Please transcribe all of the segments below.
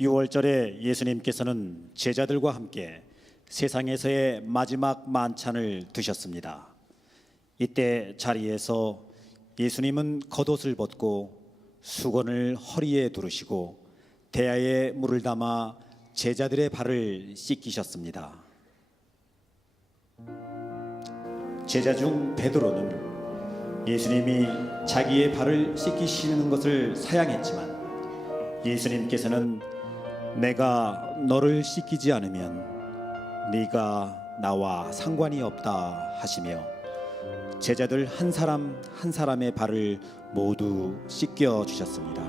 6월절에 예수님께서는 제자들과 함께 세상에서의 마지막 만찬을 드셨습니다. 이때 자리에서 예수님은 겉옷을 벗고 수건을 허리에 두르시고 대야에 물을 담아 제자들의 발을 씻기셨습니다. 제자 중 베드로는 예수님이 자기의 발을 씻기시는 것을 사양했지만 예수님께서는 내가 너를 씻기지 않으면 네가 나와 상관이 없다 하시며 제자들 한 사람 한 사람의 발을 모두 씻겨 주셨습니다.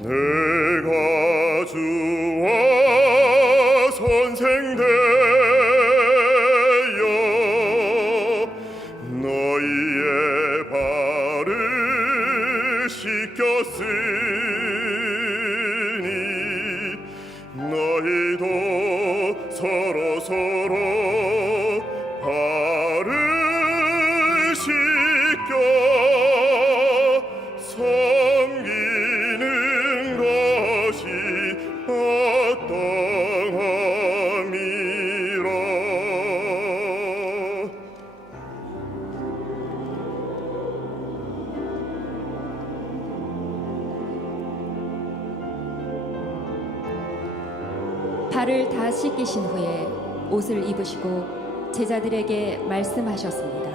내가 주와 선생되어 너희의 발을 씻겼으니 너희도 서로 발을 씻겨 섬기는 것이 마땅함이라. 발을 다 씻기신 후에 옷을 입으시고 제자들에게 말씀하셨습니다.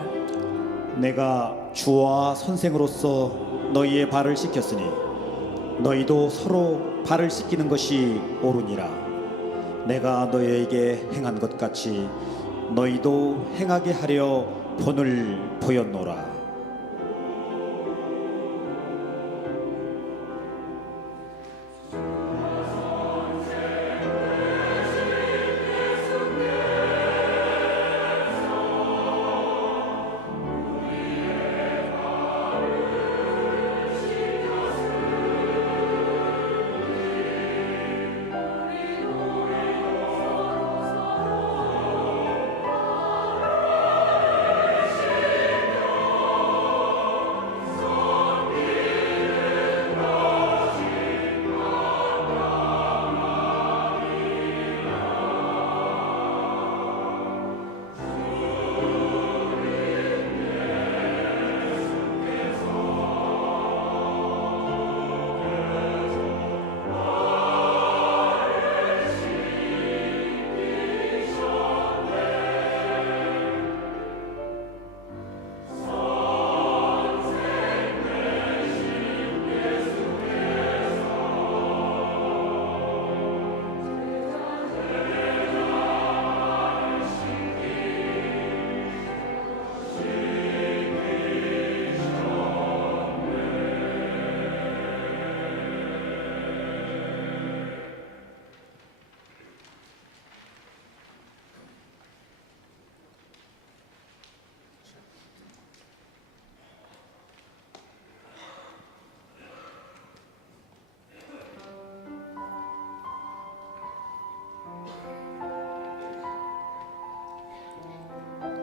내가 주와 선생으로서 너희의 발을 씻겼으니 너희도 서로 발을 씻기는 것이 옳으니라. 내가 너희에게 행한 것 같이 너희도 행하게 하려 본을 보였노라.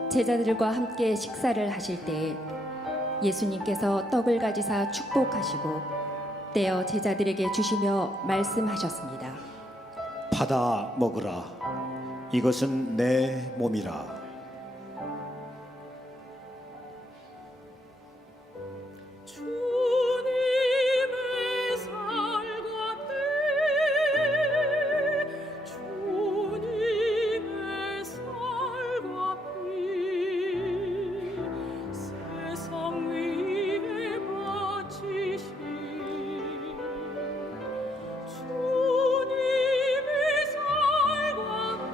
제자들과 함께 식사를 하실 때 예수님께서 떡을 가지사 축복하시고 떼어 제자들에게 주시며 말씀하셨습니다. 받아 먹으라. 이것은 내 몸이라. 주님의 살과 피, 주님의 살과 피, 세상 위에 바치신 주님의 살과 피,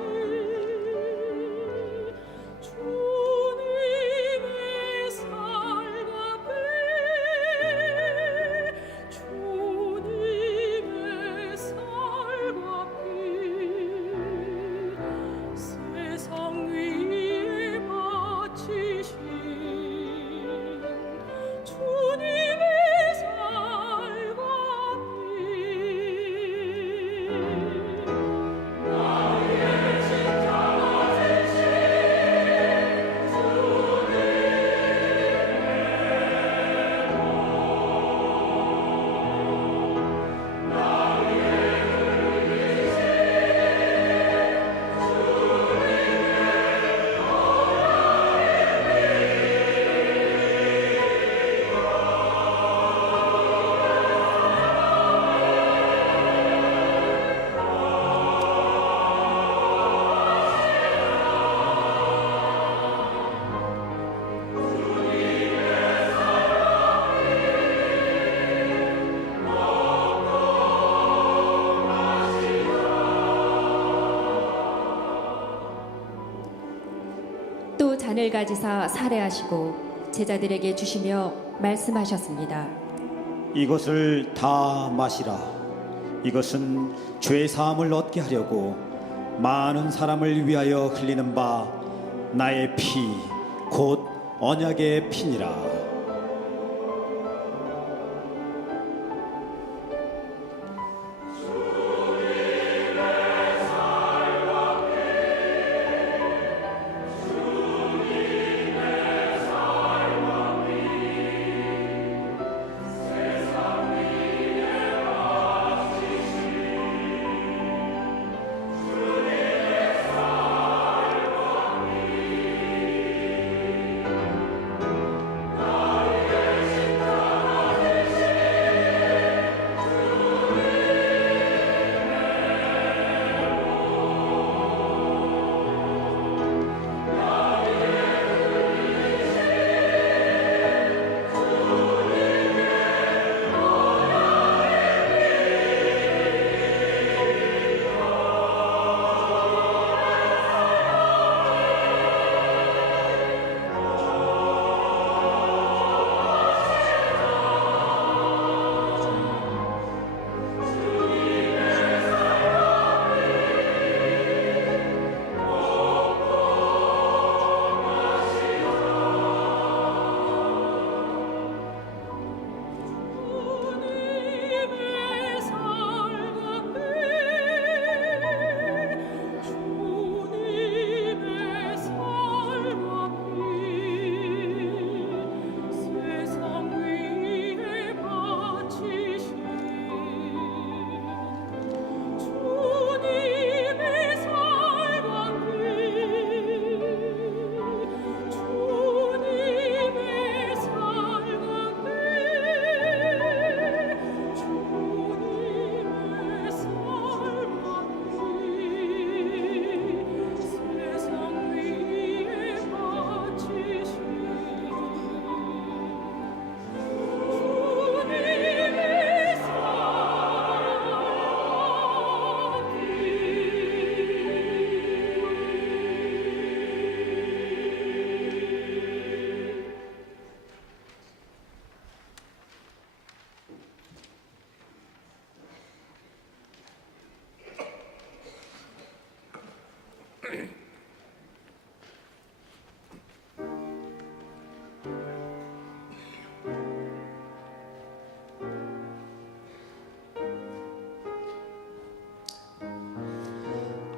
잔을 가지사 살해하시고 제자들에게 주시며 말씀하셨습니다. 이것을 다 마시라. 이것은 죄 사함을 얻게 하려고 많은 사람을 위하여 흘리는 바 나의 피 곧 언약의 피니라.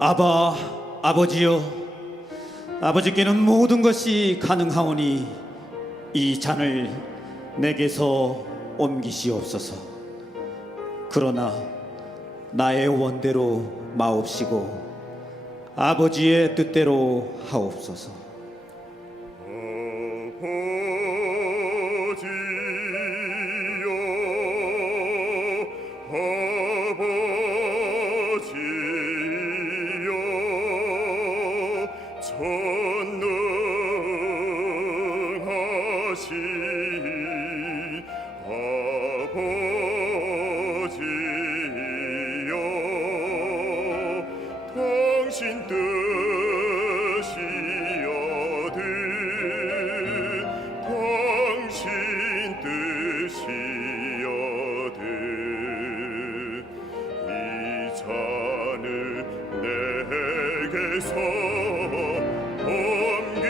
아바, 아버지여, 아버지께는 모든 것이 가능하오니 이 잔을 내게서 옮기시옵소서. 그러나 나의 원대로 마옵시고 아버지의 뜻대로 하옵소서. 전능하신 아버지여, 당신 뜻이여든 당신 뜻이여든 이 잔을 내게서 옮기옵소서.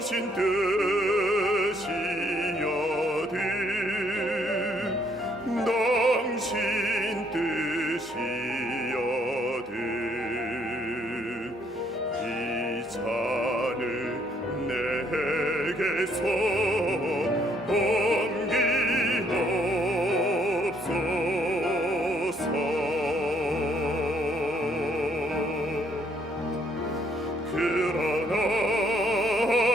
당신 뜻이여든 당신 뜻이여든 이 잔을 내게서 옮기옵소서. 그러나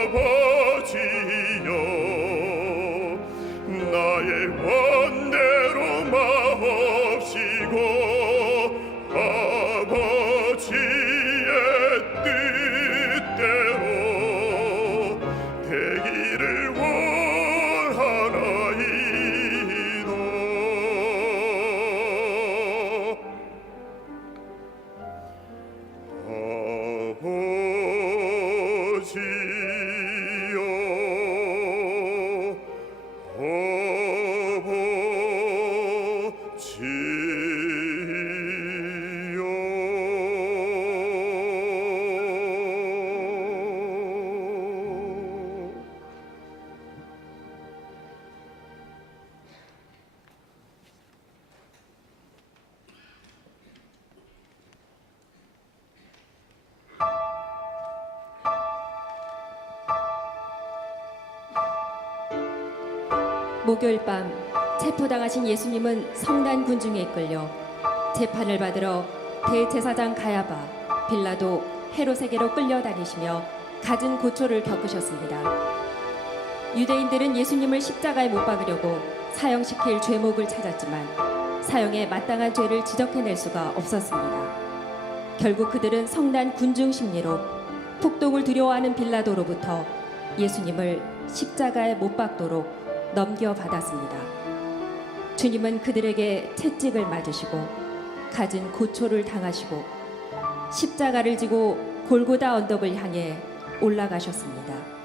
아버지여 나의 원대로 마옵시고 아버지의 뜻대로 되기를 원하나이다. 목요일 밤 체포당하신 예수님은 성난 군중에 이끌려 재판을 받으러 대제사장 가야바, 빌라도, 헤롯에게로 끌려다니시며 갖은 고초를 겪으셨습니다. 유대인들은 예수님을 십자가에 못 박으려고 사형시킬 죄목을 찾았지만 사형에 마땅한 죄를 지적해낼 수가 없었습니다. 결국 그들은 성난 군중 심리로 폭동을 두려워하는 빌라도로부터 예수님을 십자가에 못 박도록 넘겨받았습니다. 주님은 그들에게 채찍을 맞으시고 갖은 고초를 당하시고 십자가를 지고 골고다 언덕을 향해 올라가셨습니다.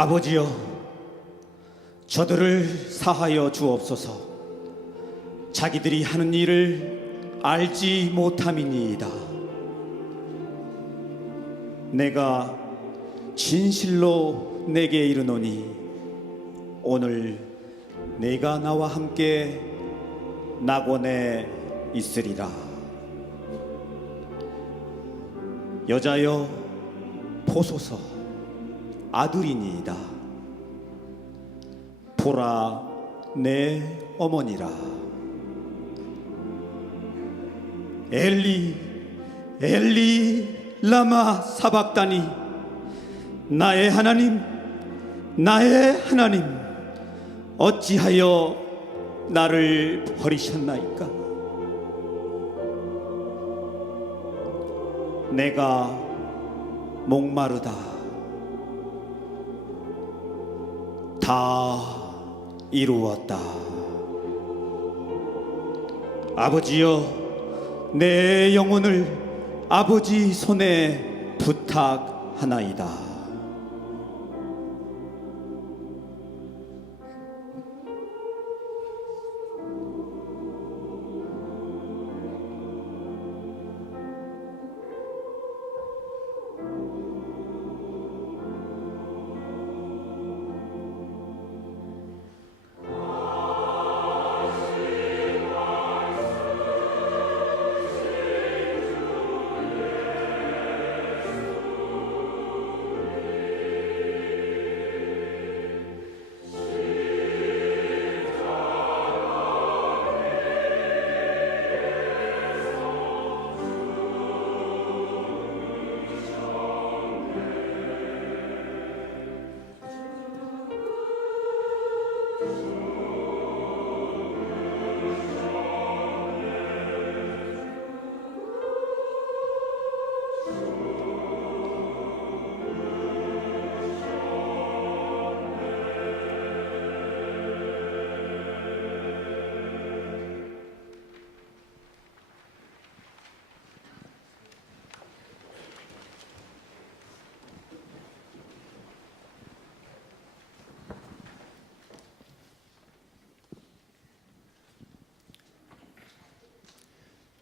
아버지여, 저들을 사하여 주옵소서. 자기들이 하는 일을 알지 못함이니이다. 내가 진실로 내게 이르노니 오늘 내가 나와 함께 낙원에 있으리라. 여자여 보소서, 아들이니이다. 보라 내 어머니라. 엘리 엘리 라마 사박다니, 나의 하나님 나의 하나님, 어찌하여 나를 버리셨나이까? 내가 목마르다. 다 이루었다. 아버지여, 내 영혼을 아버지 손에 부탁하나이다.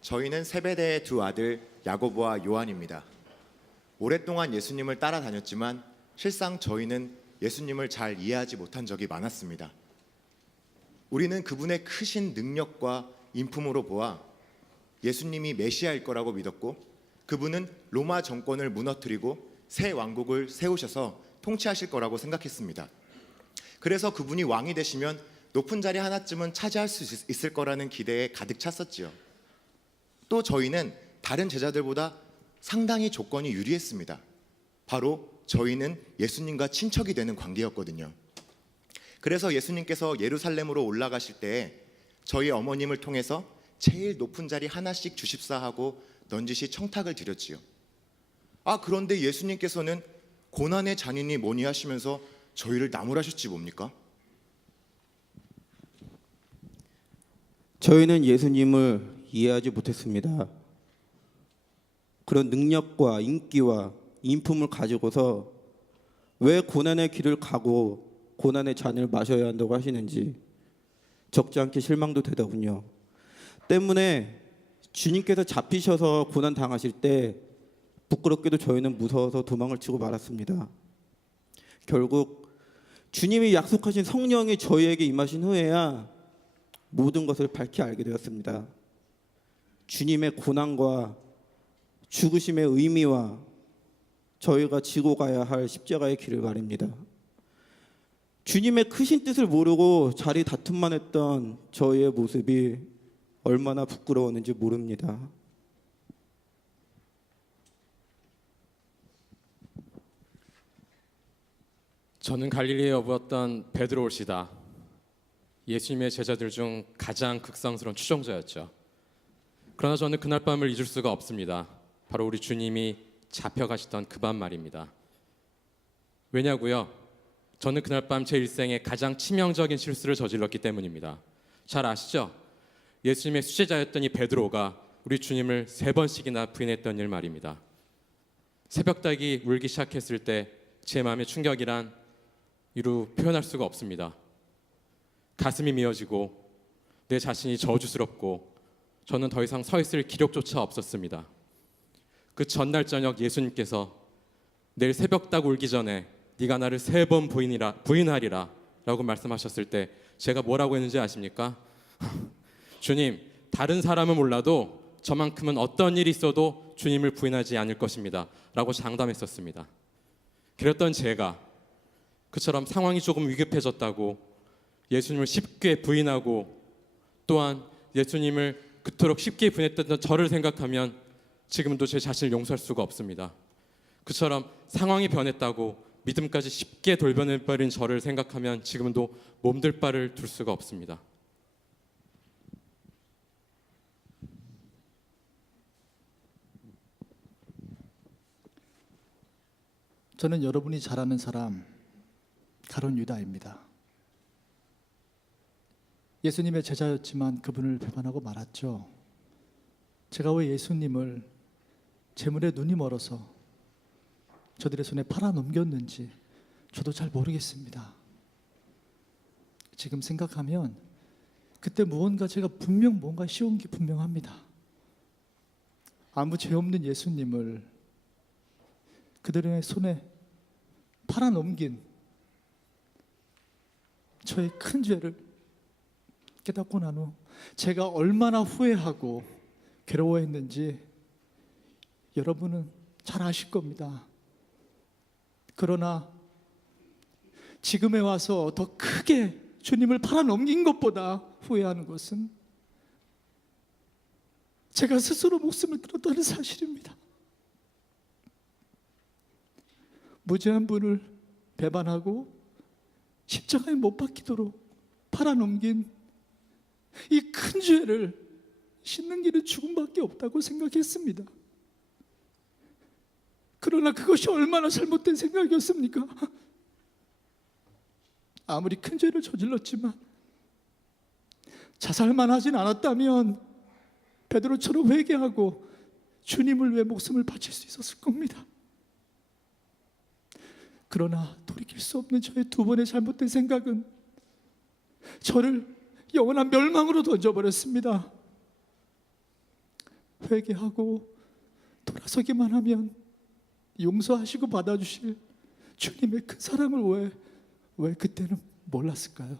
저희는 세베대의 두 아들 야고보와 요한입니다. 오랫동안 예수님을 따라다녔지만 실상 저희는 예수님을 잘 이해하지 못한 적이 많았습니다. 우리는 그분의 크신 능력과 인품으로 보아 예수님이 메시아일 거라고 믿었고, 그분은 로마 정권을 무너뜨리고 새 왕국을 세우셔서 통치하실 거라고 생각했습니다. 그래서 그분이 왕이 되시면 높은 자리 하나쯤은 차지할 수 있을 거라는 기대에 가득 찼었지요. 또 저희는 다른 제자들보다 상당히 조건이 유리했습니다. 바로 저희는 예수님과 친척이 되는 관계였거든요. 그래서 예수님께서 예루살렘으로 올라가실 때 저희 어머님을 통해서 제일 높은 자리 하나씩 주십사 하고 넌지시 청탁을 드렸지요. 그런데 예수님께서는 고난의 잔인이 뭐니 하시면서 저희를 나무라셨지 뭡니까? 저희는 예수님을 이해하지 못했습니다. 그런 능력과 인기와 인품을 가지고서 왜 고난의 길을 가고 고난의 잔을 마셔야 한다고 하시는지 적지 않게 실망도 되더군요. 때문에 주님께서 잡히셔서 고난 당하실 때 부끄럽게도 저희는 무서워서 도망을 치고 말았습니다. 결국 주님이 약속하신 성령이 저희에게 임하신 후에야 모든 것을 밝히 알게 되었습니다. 주님의 고난과 죽으심의 의미와 저희가 지고 가야 할 십자가의 길을 말입니다. 주님의 크신 뜻을 모르고 자리 다툼만 했던 저희의 모습이 얼마나 부끄러웠는지 모릅니다. 저는 갈릴리의 어부였던 베드로올시다. 예수님의 제자들 중 가장 극성스러운 추종자였죠. 그러나 저는 그날 밤을 잊을 수가 없습니다. 바로 우리 주님이 잡혀가시던 그 밤 말입니다. 왜냐고요? 저는 그날 밤 제 일생에 가장 치명적인 실수를 저질렀기 때문입니다. 잘 아시죠? 예수님의 수제자였던 이 베드로가 우리 주님을 3번씩이나 부인했던 일 말입니다. 새벽닭이 울기 시작했을 때 제 마음의 충격이란 이루 표현할 수가 없습니다. 가슴이 미어지고 내 자신이 저주스럽고 저는 더 이상 서 있을 기력조차 없었습니다. 그 전날 저녁 예수님께서 내일 새벽 딱 울기 전에 네가 나를 3번 부인하리라 라고 말씀하셨을 때 제가 뭐라고 했는지 아십니까? 주님, 다른 사람은 몰라도 저만큼은 어떤 일이 있어도 주님을 부인하지 않을 것입니다 라고 장담했었습니다. 그랬던 제가 그처럼 상황이 조금 위급해졌다고 예수님을 쉽게 부인하고 또한 예수님을 그토록 쉽게 부인했던 저를 생각하면 지금도 제 자신을 용서할 수가 없습니다. 그처럼 상황이 변했다고 믿음까지 쉽게 돌변해버린 저를 생각하면 지금도 몸둘 바를 둘 수가 없습니다. 저는 여러분이 잘 아는 사람 가룟 유다입니다. 예수님의 제자였지만 그분을 배반하고 말았죠. 제가 왜 예수님을 재물에 눈이 멀어서 저들의 손에 팔아 넘겼는지 저도 잘 모르겠습니다. 지금 생각하면 그때 무언가 제가 뭔가 쉬운 게 분명합니다. 아무 죄 없는 예수님을 그들의 손에 팔아 넘긴 저의 큰 죄를 깨닫고 난 후 제가 얼마나 후회하고 괴로워했는지 여러분은 잘 아실 겁니다. 그러나 지금에 와서 더 크게 주님을 팔아 넘긴 것보다 후회하는 것은 제가 스스로 목숨을 끊었다는 사실입니다. 무죄한 분을 배반하고 십자가에 못 박히도록 팔아 넘긴 이 큰 죄를 씻는 길은 죽음밖에 없다고 생각했습니다. 그러나 그것이 얼마나 잘못된 생각이었습니까? 아무리 큰 죄를 저질렀지만 자살만 하진 않았다면 베드로처럼 회개하고 주님을 위해 목숨을 바칠 수 있었을 겁니다. 그러나 돌이킬 수 없는 저의 2번의 잘못된 생각은 저를 영원한 멸망으로 던져버렸습니다. 회개하고 돌아서기만 하면 용서하시고 받아주실 주님의 큰 사랑을 왜 그때는 몰랐을까요?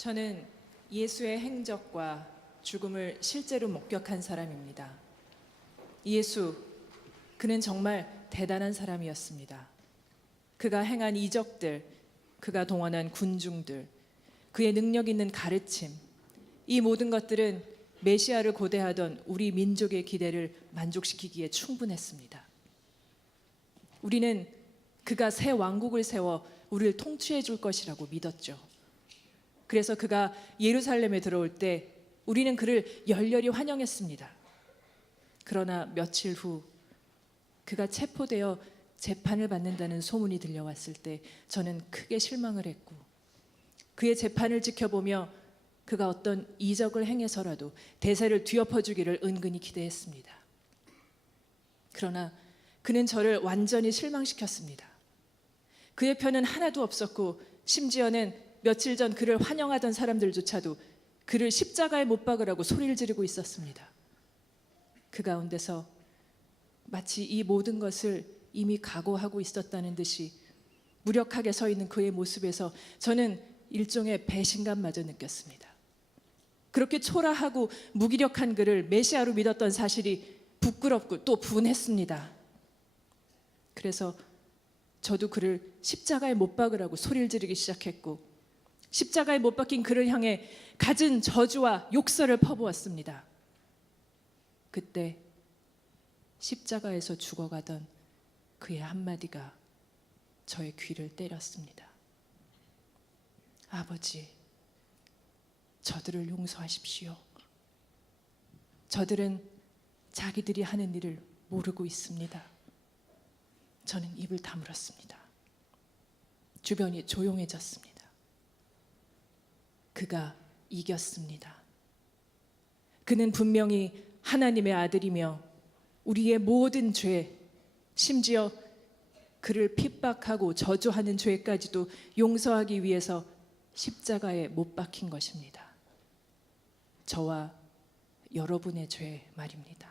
저는 예수의 행적과 죽음을 실제로 목격한 사람입니다. 예수, 그는 정말 대단한 사람이었습니다. 그가 행한 이적들, 그가 동원한 군중들, 그의 능력 있는 가르침, 이 모든 것들은 메시아를 고대하던 우리 민족의 기대를 만족시키기에 충분했습니다. 우리는 그가 새 왕국을 세워 우리를 통치해 줄 것이라고 믿었죠. 그래서 그가 예루살렘에 들어올 때 우리는 그를 열렬히 환영했습니다. 그러나 며칠 후 그가 체포되어 재판을 받는다는 소문이 들려왔을 때 저는 크게 실망을 했고, 그의 재판을 지켜보며 그가 어떤 이적을 행해서라도 대세를 뒤엎어주기를 은근히 기대했습니다. 그러나 그는 저를 완전히 실망시켰습니다. 그의 편은 하나도 없었고, 심지어는 며칠 전 그를 환영하던 사람들조차도 그를 십자가에 못 박으라고 소리를 지르고 있었습니다. 그 가운데서 마치 이 모든 것을 이미 각오하고 있었다는 듯이 무력하게 서 있는 그의 모습에서 저는 일종의 배신감마저 느꼈습니다. 그렇게 초라하고 무기력한 그를 메시아로 믿었던 사실이 부끄럽고 또 분했습니다. 그래서 저도 그를 십자가에 못 박으라고 소리를 지르기 시작했고, 십자가에 못 박힌 그를 향해 갖은 저주와 욕설을 퍼부었습니다. 그때 십자가에서 죽어가던 그의 한마디가 저의 귀를 때렸습니다. 아버지, 저들을 용서하십시오. 저들은 자기들이 하는 일을 모르고 있습니다. 저는 입을 다물었습니다. 주변이 조용해졌습니다. 그가 이겼습니다. 그는 분명히 하나님의 아들이며 우리의 모든 죄, 심지어 그를 핍박하고 저주하는 죄까지도 용서하기 위해서 십자가에 못 박힌 것입니다. 저와 여러분의 죄 말입니다.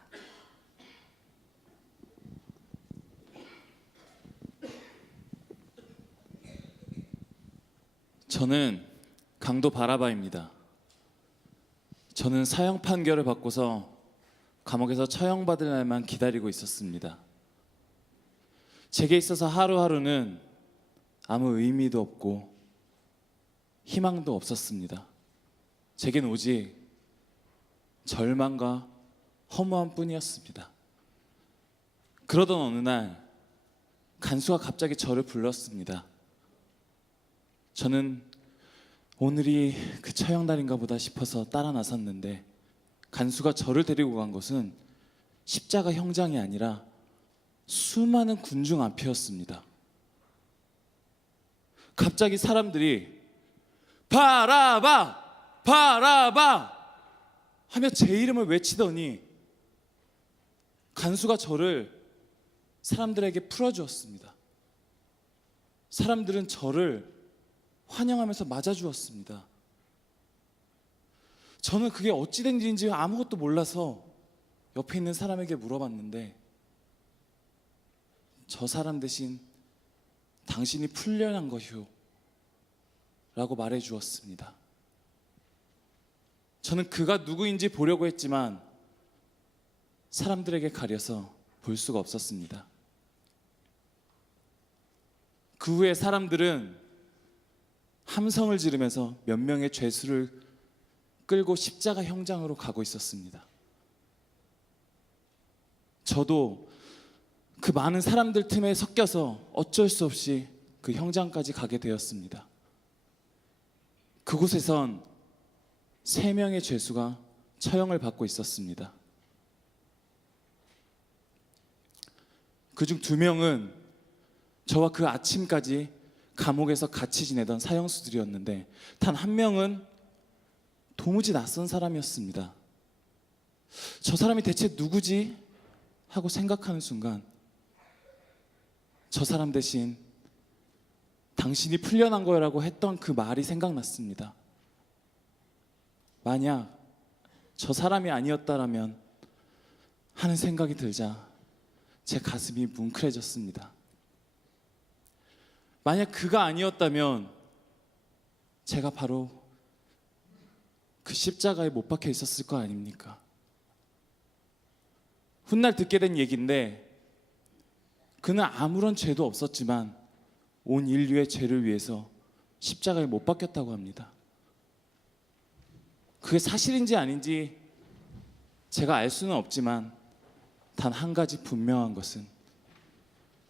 저는 강도 바라바입니다. 저는 사형 판결을 받고서 감옥에서 처형받을 날만 기다리고 있었습니다. 제게 있어서 하루하루는 아무 의미도 없고 희망도 없었습니다. 제겐 오직 절망과 허무함 뿐이었습니다. 그러던 어느 날 간수가 갑자기 저를 불렀습니다. 저는 오늘이 그 처형날인가 보다 싶어서 따라 나섰는데, 간수가 저를 데리고 간 곳은 십자가 형장이 아니라 수많은 군중 앞이었습니다. 갑자기 사람들이 바라바! 바라바! 하며 제 이름을 외치더니 간수가 저를 사람들에게 풀어주었습니다. 사람들은 저를 환영하면서 맞아주었습니다. 저는 그게 어찌 된 일인지 아무것도 몰라서 옆에 있는 사람에게 물어봤는데, 저 사람 대신 당신이 풀려난 것이오 라고 말해주었습니다. 저는 그가 누구인지 보려고 했지만 사람들에게 가려서 볼 수가 없었습니다. 그 후에 사람들은 함성을 지르면서 몇 명의 죄수를 끌고 십자가 형장으로 가고 있었습니다. 저도 그 많은 사람들 틈에 섞여서 어쩔 수 없이 그 형장까지 가게 되었습니다. 그곳에선 3명의 죄수가 처형을 받고 있었습니다. 그중 2명은 저와 그 아침까지 감옥에서 같이 지내던 사형수들이었는데, 단 1명은 도무지 낯선 사람이었습니다. 저 사람이 대체 누구지? 하고 생각하는 순간 저 사람 대신 당신이 풀려난 거라고 했던 그 말이 생각났습니다. 만약 저 사람이 아니었다라면 하는 생각이 들자 제 가슴이 뭉클해졌습니다. 만약 그가 아니었다면 제가 바로 그 십자가에 못 박혀 있었을 거 아닙니까? 훗날 듣게 된 얘기인데 그는 아무런 죄도 없었지만 온 인류의 죄를 위해서 십자가에 못 박혔다고 합니다. 그게 사실인지 아닌지 제가 알 수는 없지만 단 한 가지 분명한 것은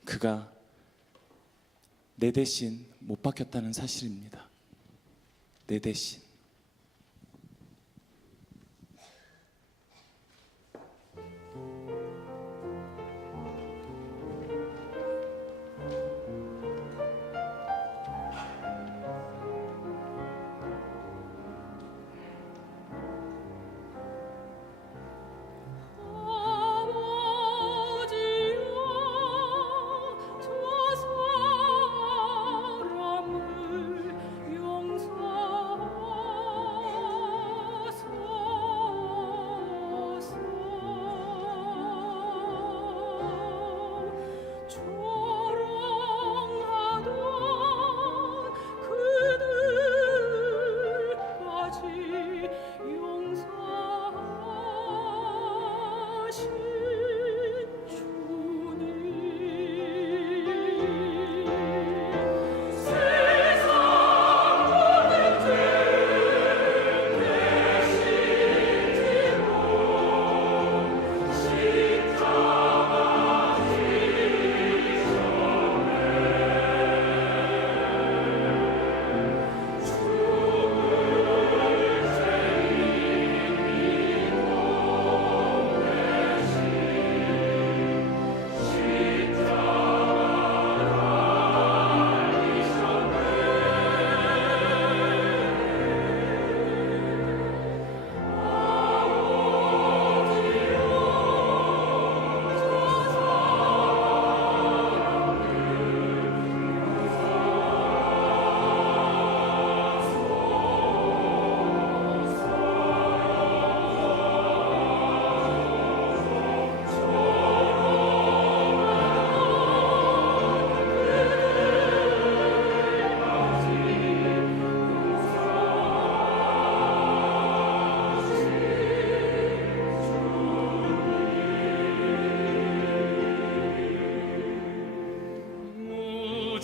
그가 내 대신 못 박혔다는 사실입니다. 내 대신. 아버지여 저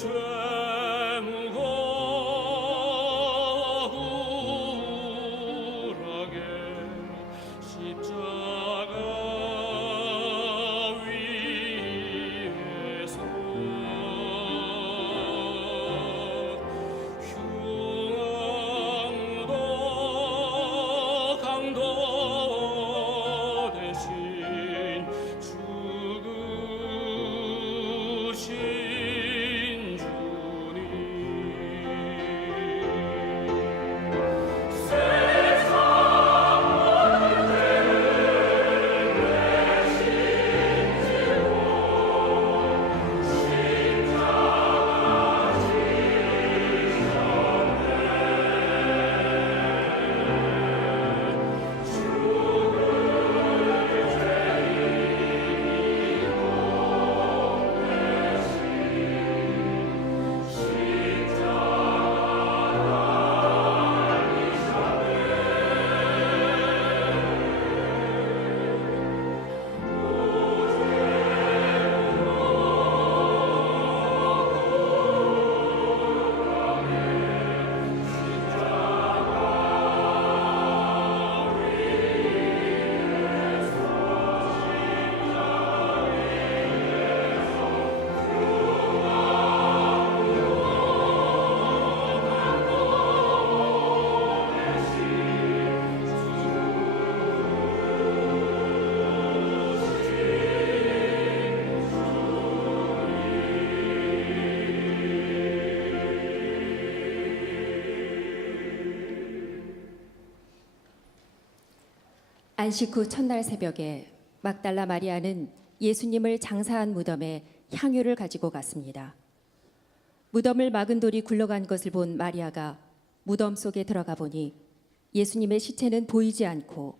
사람을 안식 후 첫날 새벽에 막달라 마리아는 예수님을 장사한 무덤에 향유를 가지고 갔습니다. 무덤을 막은 돌이 굴러간 것을 본 마리아가 무덤 속에 들어가 보니 예수님의 시체는 보이지 않고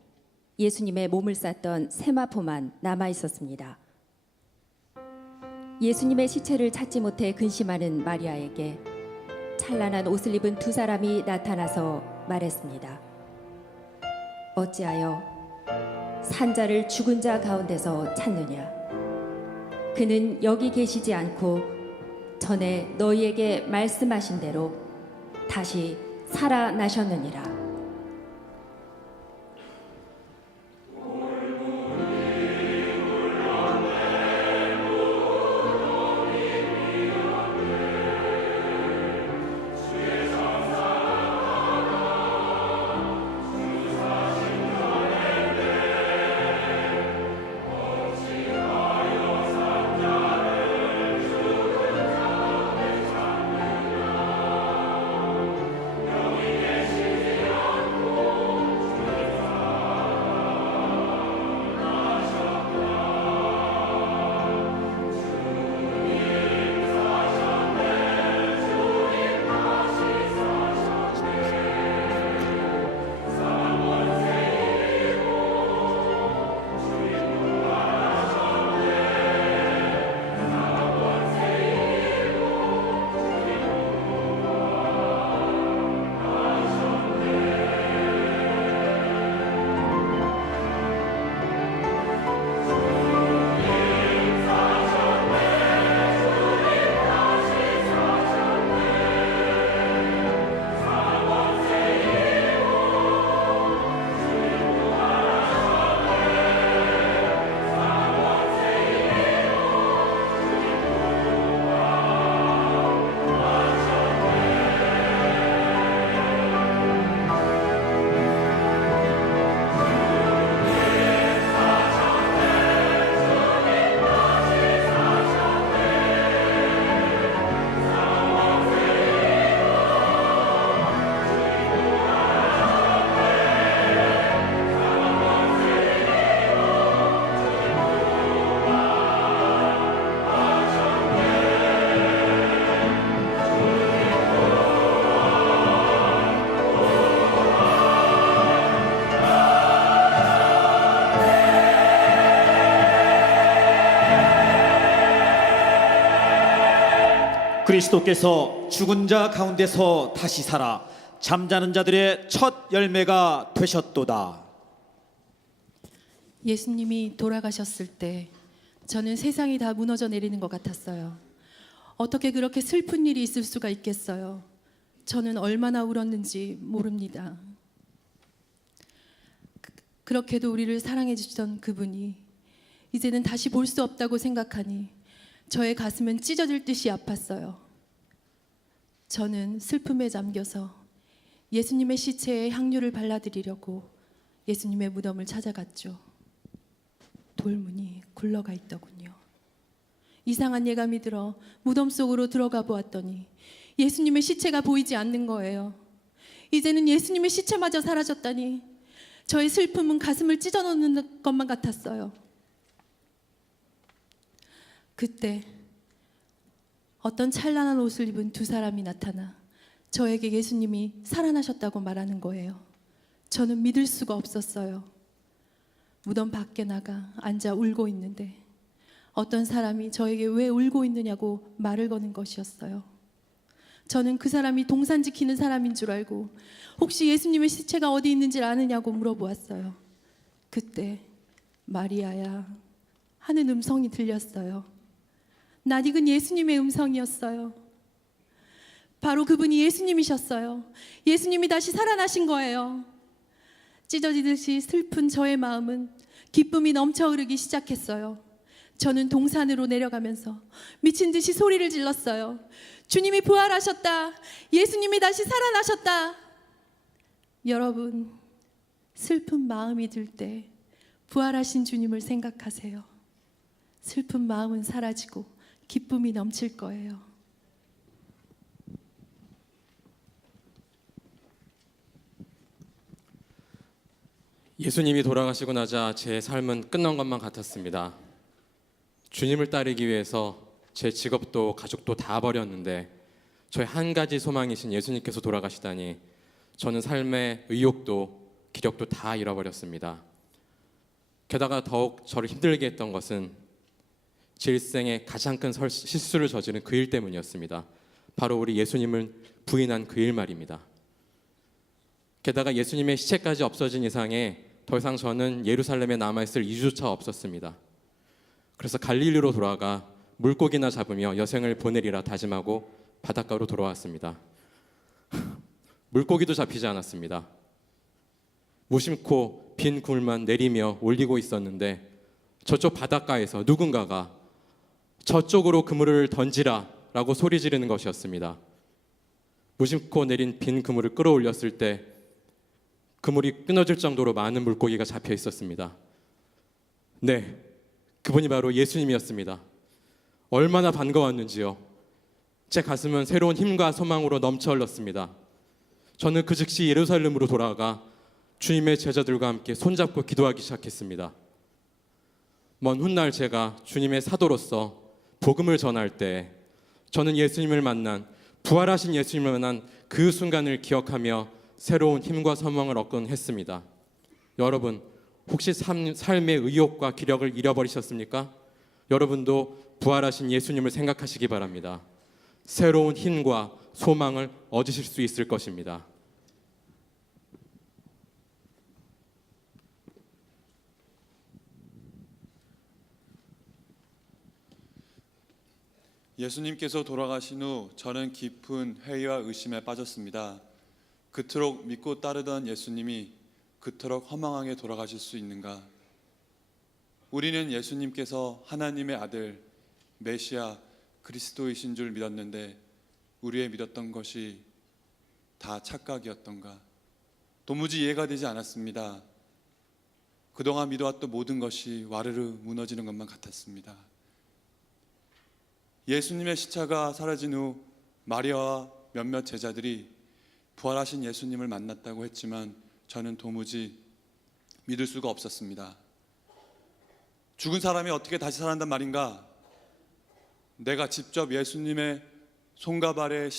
예수님의 몸을 쌌던 세마포만 남아 있었습니다. 예수님의 시체를 찾지 못해 근심하는 마리아에게 찬란한 옷을 입은 두 사람이 나타나서 말했습니다. 어찌하여 산자를 죽은 자 가운데서 찾느냐? 그는 여기 계시지 않고 전에 너희에게 말씀하신 대로 다시 살아나셨느니라. 그리스도께서 죽은 자 가운데서 다시 살아 잠자는 자들의 첫 열매가 되셨도다. 예수님이 돌아가셨을 때 저는 세상이 다 무너져 내리는 것 같았어요. 어떻게 그렇게 슬픈 일이 있을 수가 있겠어요? 저는 얼마나 울었는지 모릅니다. 그렇게도 우리를 사랑해 주시던 그분이 이제는 다시 볼 수 없다고 생각하니 저의 가슴은 찢어질 듯이 아팠어요. 저는 슬픔에 잠겨서 예수님의 시체에 향유를 발라드리려고 예수님의 무덤을 찾아갔죠. 돌문이 굴러가 있더군요. 이상한 예감이 들어 무덤 속으로 들어가 보았더니 예수님의 시체가 보이지 않는 거예요. 이제는 예수님의 시체마저 사라졌다니 저의 슬픔은 가슴을 찢어놓는 것만 같았어요. 그때 어떤 찬란한 옷을 입은 두 사람이 나타나 저에게 예수님이 살아나셨다고 말하는 거예요. 저는 믿을 수가 없었어요. 무덤 밖에 나가 앉아 울고 있는데 어떤 사람이 저에게 왜 울고 있느냐고 말을 거는 것이었어요. 저는 그 사람이 동산 지키는 사람인 줄 알고 혹시 예수님의 시체가 어디 있는지 아느냐고 물어보았어요. 그때 마리아야 하는 음성이 들렸어요. 낯익은 예수님의 음성이었어요. 바로 그분이 예수님이셨어요. 예수님이 다시 살아나신 거예요. 찢어지듯이 슬픈 저의 마음은 기쁨이 넘쳐 흐르기 시작했어요. 저는 동산으로 내려가면서 미친 듯이 소리를 질렀어요. 주님이 부활하셨다. 예수님이 다시 살아나셨다. 여러분, 슬픈 마음이 들 때 부활하신 주님을 생각하세요. 슬픈 마음은 사라지고 기쁨이 넘칠 거예요. 예수님이 돌아가시고 나자 제 삶은 끝난 것만 같았습니다. 주님을 따르기 위해서 제 직업도 가족도 다 버렸는데 저의 한 가지 소망이신 예수님께서 돌아가시다니 저는 삶의 의욕도 기력도 다 잃어버렸습니다. 게다가 더욱 저를 힘들게 했던 것은 제 일생의 가장 큰 실수를 저지른 그 일 때문이었습니다. 바로 우리 예수님을 부인한 그 일 말입니다. 게다가 예수님의 시체까지 없어진 이상에 더 이상 저는 예루살렘에 남아있을 이유조차 없었습니다. 그래서 갈릴리로 돌아가 물고기나 잡으며 여생을 보내리라 다짐하고 바닷가로 돌아왔습니다. 물고기도 잡히지 않았습니다. 무심코 빈 그물만 내리며 올리고 있었는데 저쪽 바닷가에서 누군가가 저쪽으로 그물을 던지라 라고 소리 지르는 것이었습니다. 무심코 내린 빈 그물을 끌어올렸을 때 그물이 끊어질 정도로 많은 물고기가 잡혀 있었습니다. 네, 그분이 바로 예수님이었습니다. 얼마나 반가웠는지요. 제 가슴은 새로운 힘과 소망으로 넘쳐 흘렀습니다. 저는 그 즉시 예루살렘으로 돌아가 주님의 제자들과 함께 손잡고 기도하기 시작했습니다. 먼 훗날 제가 주님의 사도로서 복음을 전할 때 저는 예수님을 만난, 부활하신 예수님을 만난 그 순간을 기억하며 새로운 힘과 소망을 얻곤 했습니다. 여러분, 혹시 삶의 의욕과 기력을 잃어버리셨습니까? 여러분도 부활하신 예수님을 생각하시기 바랍니다. 새로운 힘과 소망을 얻으실 수 있을 것입니다. 예수님께서 돌아가신 후 저는 깊은 회의와 의심에 빠졌습니다. 그토록 믿고 따르던 예수님이 그토록 허망하게 돌아가실 수 있는가? 우리는 예수님께서 하나님의 아들, 메시아, 그리스도이신 줄 믿었는데 우리의 믿었던 것이 다 착각이었던가? 도무지 이해가 되지 않았습니다. 그동안 믿어왔던 모든 것이 와르르 무너지는 것만 같았습니다. 예수님의 시체가 사라진 후 마리아와 몇몇 제자들이 부활하신 예수님을 만났다고 했지만 저는 도무지 믿을 수가 없었습니다. 죽은 사람이 어떻게 다시 살아난단 말인가? 내가 직접 예수님의 손과 발에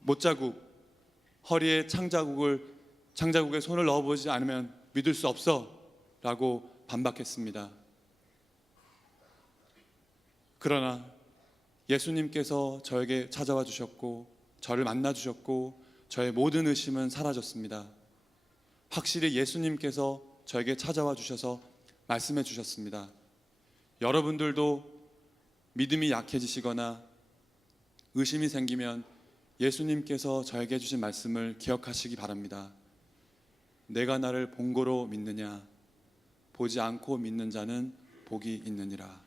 못자국, 허리에 창자국에 손을 넣어보지 않으면 믿을 수 없어 라고 반박했습니다. 그러나 예수님께서 저에게 찾아와 주셨고 저를 만나 주셨고 저의 모든 의심은 사라졌습니다. 확실히 예수님께서 저에게 찾아와 주셔서 말씀해 주셨습니다. 여러분들도 믿음이 약해지시거나 의심이 생기면 예수님께서 저에게 주신 말씀을 기억하시기 바랍니다. 내가 나를 본 거로 믿느냐? 보지 않고 믿는 자는 복이 있느니라.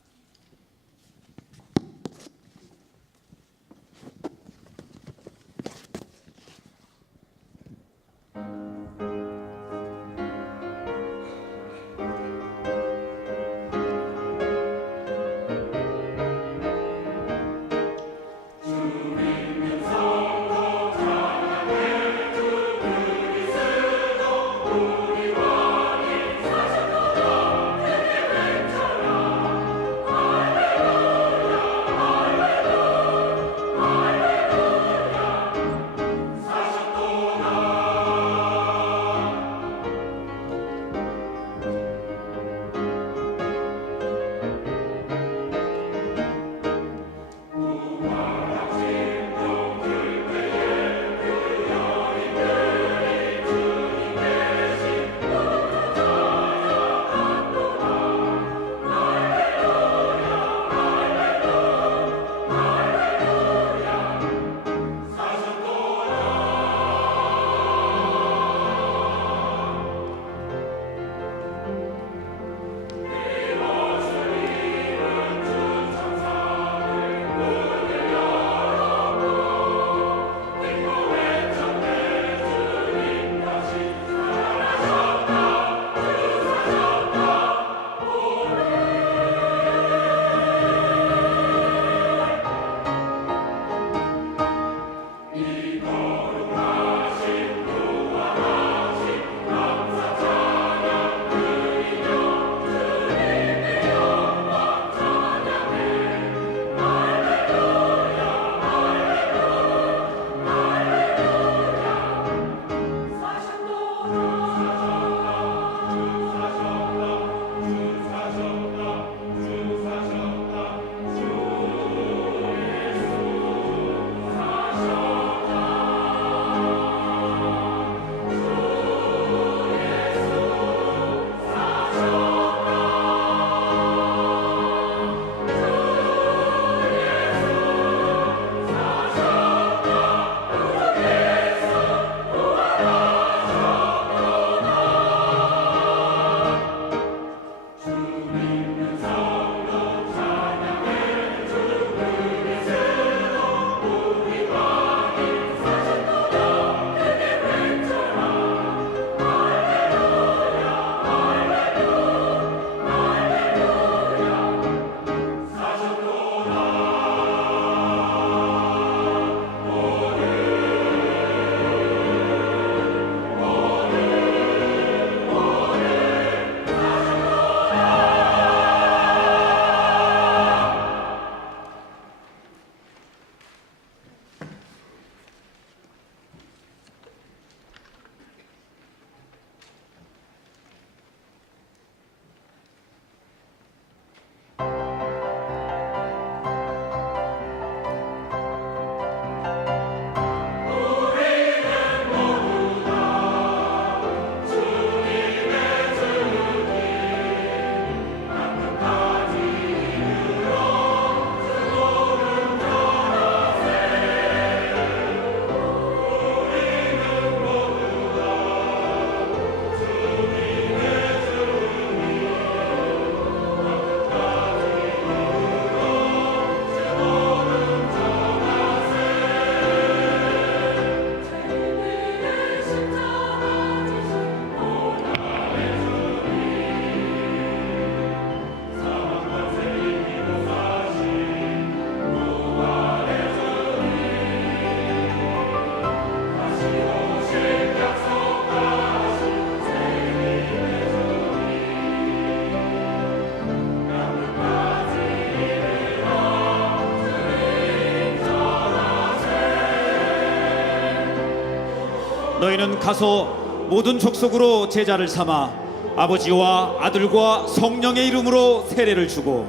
너희는 가서 모든 족속으로 제자를 삼아 아버지와 아들과 성령의 이름으로 세례를 주고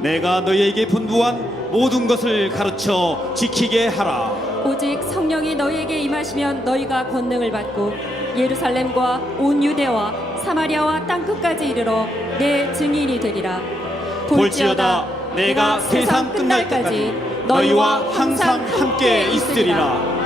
내가 너희에게 분부한 모든 것을 가르쳐 지키게 하라. 오직 성령이 너희에게 임하시면 너희가 권능을 받고 예루살렘과 온 유대와 사마리아와 땅끝까지 이르러 내 증인이 되리라. 볼지어다 내가 세상 끝날 때까지 너희와 항상 함께 있으리라.